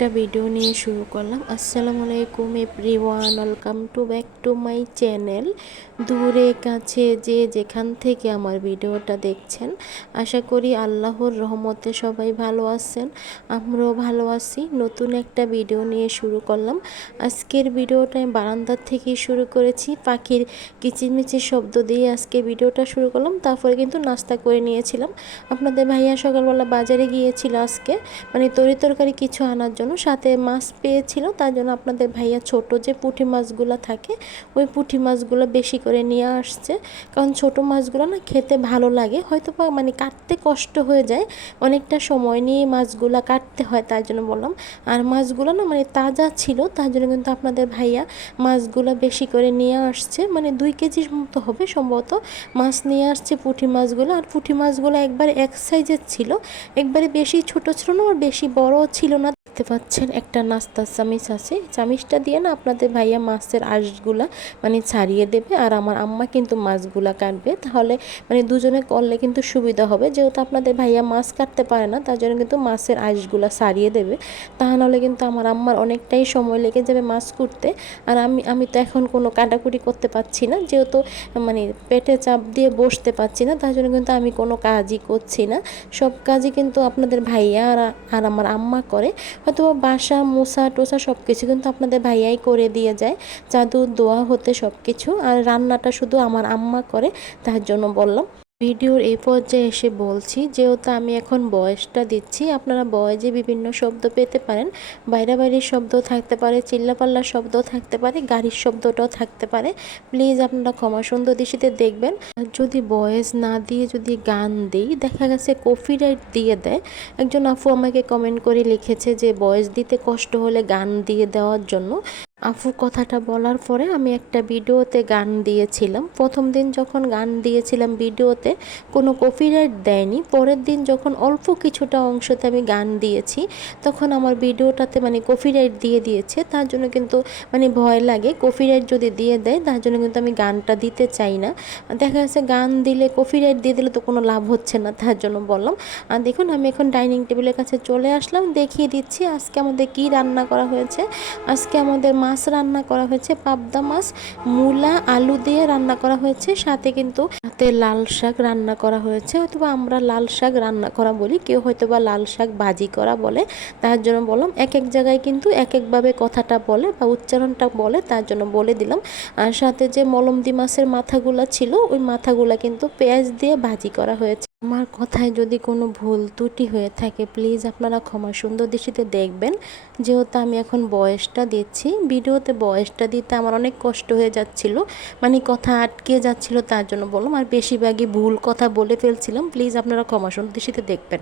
একটা ভিডিও নিয়ে শুরু করলাম। আসসালামু আলাইকুম everyone, welcome to back to my channel. দূরে কাছে যে যেখান থেকে আমার ভিডিওটা দেখছেন, আশা করি আল্লাহর রহমতে সবাই ভালো আছেন, আমরাও ভালো আছি। নতুন একটা ভিডিও নিয়ে শুরু করলাম। আজকের ভিডিওটা আমি বারান্দার থেকেই শুরু করেছি, পাখির কিচিরমিচির শব্দ দিয়ে আজকে ভিডিওটা শুরু করলাম। তারপরে কিন্তু নাস্তা করে নিয়েছিলাম। আপনাদের ভাইয়া সকালবেলা বাজারে গিয়েছিল আজকে, মানে তরকারি কিছু আনার জন্য, সাথে মাছ পেয়েছিল। তার জন্য আপনাদের ভাইয়া ছোট যে পুঁটি মাছগুলো থাকে, ওই পুঁটি মাছগুলো বেশি করে নিয়ে আসছে। কারণ ছোট মাছগুলো না খেতে ভালো লাগে, হয়তো বা মানে কাটতে কষ্ট হয়ে যায়, অনেকটা সময় নিয়ে মাছগুলো কাটতে হয়, তার জন্য বললাম। আর মাছগুলো না মানে তাজা ছিল, তার জন্য কিন্তু আপনাদের ভাইয়া মাছগুলো বেশি করে নিয়ে আসছে, মানে 2 কেজির মতো হবে সম্ভবত মাছ নিয়ে আসছে পুঁটি মাছগুলো। আর পুঁটি মাছগুলো একবারে এক সাইজের ছিল, একবারে বেশি ছোট ছিল না আর বেশি বড় ছিল না। দেখতে পাচ্ছেন একটা নাস্তার চামিচ আছে, চামিচটা দিয়ে না আপনাদের ভাইয়া মাছের আঁশগুলা মানে ছাড়িয়ে দেবে, আর আমার আম্মা কিন্তু মাছগুলা কাটবে। তাহলে মানে দুজনে করলে কিন্তু সুবিধা হবে, যেহেতু আপনাদের ভাইয়া মাছ কাটতে পারে না, তার জন্য কিন্তু মাছের আঁশগুলা ছাড়িয়ে দেবে। তা নাহলে কিন্তু আমার আম্মার অনেকটাই সময় লেগে যাবে মাছ কুটতে। আর আমি তো এখন কোনো কাটাকুটি করতে পারছি না, যেহেতু মানে পেটে চাপ দিয়ে বসতে পারছি না, তার জন্য কিন্তু আমি কোনো কাজই করছি না। সব কাজই কিন্তু আপনাদের ভাইয়া আর আমার আম্মা করে। হয়তো বাসা মোছা টোছা সব কিছু কিন্তু আপনাদের ভাইয়াই করে দিয়ে যায়, চাদর দোয়া হতে সব কিছু। আর রান্নাটা শুধু আমার আম্মা করে, তার জন্য বললাম। ভিডিওর এই পর্যায়ে এসে বলছি, যেহেতু আমি এখন বয়েসটা দিচ্ছি, আপনারা বয়েজে বিভিন্ন শব্দ পেতে পারেন। বাইরের শব্দ থাকতে পারে, চিল্লাপাল্লার শব্দ থাকতে পারে, গাড়ির শব্দটাও থাকতে পারে। প্লিজ আপনারা ক্ষমা সুন্দর দৃষ্টিতে দেখবেন। আর যদি ভয়েস না দিয়ে যদি গান দিই, দেখা গেছে কপিরাইট দিয়ে দেয়। একজন আপু আমাকে কমেন্ট করে লিখেছে যে ভয়েস দিতে কষ্ট হলে গান দিয়ে দেওয়ার জন্য। আপু কথাটা বলার পরে আমি একটা ভিডিওতে গান দিয়েছিলাম। প্রথম দিন যখন গান দিয়েছিলাম ভিডিওতে কোনো কপিরাইট দেয়নি, পরের দিন যখন অল্প কিছুটা অংশতে আমি গান দিয়েছি, তখন আমার ভিডিওটাতে মানে কপিরাইট দিয়ে দিয়েছে। তার জন্য কিন্তু মানে ভয় লাগে, কপিরাইট যদি দিয়ে দেয়, তার জন্য কিন্তু আমি গানটা দিতে চাই না। দেখা যাচ্ছে গান দিলে কপিরাইট দিয়ে দিলে তো কোনো লাভ হচ্ছে না, তার জন্য বললাম। আর দেখুন আমি এখন ডাইনিং টেবিলের কাছে চলে আসলাম, দেখিয়ে দিচ্ছি আজকে আমাদের কি রান্না করা হয়েছে। আজকে আমাদের মাছ রান্না করা হয়েছে, পাবদা মাছ, মূলা আলু দিয়ে রান্না করা হয়েছে, সাথে কিন্তু সাথে লাল শাক রান্না করা হয়েছে। হয়তোবা আমরা লাল শাক রান্না করা বলি, কেউ হয়তোবা লাল শাক ভাজি করা বলে, তার জন্য বললাম। এক এক জায়গায় কিন্তু এক একভাবে কথাটা বলে বা উচ্চারণটা বলে, তার জন্য বলে দিলাম। আর সাথে যে মলমদি মাছের মাথাগুলো ছিল, ওই মাথাগুলো কিন্তু পেঁয়াজ দিয়ে ভাজি করা হয়েছে। আমার কথায় যদি কোনো ভুল ত্রুটি হয়ে থাকে, প্লিজ আপনারা ক্ষমা সুন্দর দৃষ্টিতে দেখবেন। যেহেতু আমি এখন বয়সটা দিচ্ছি, ভিডিওতে বয়সটা দিতে আমার অনেক কষ্ট হয়ে যাচ্ছিল, মানে কথা আটকে যাচ্ছিল, তার জন্য বললাম। আর বেশিরভাগই ভুল কথা বলে ফেলছিলাম, প্লিজ আপনারা ক্ষমা সুন্দর দৃষ্টিতে দেখবেন।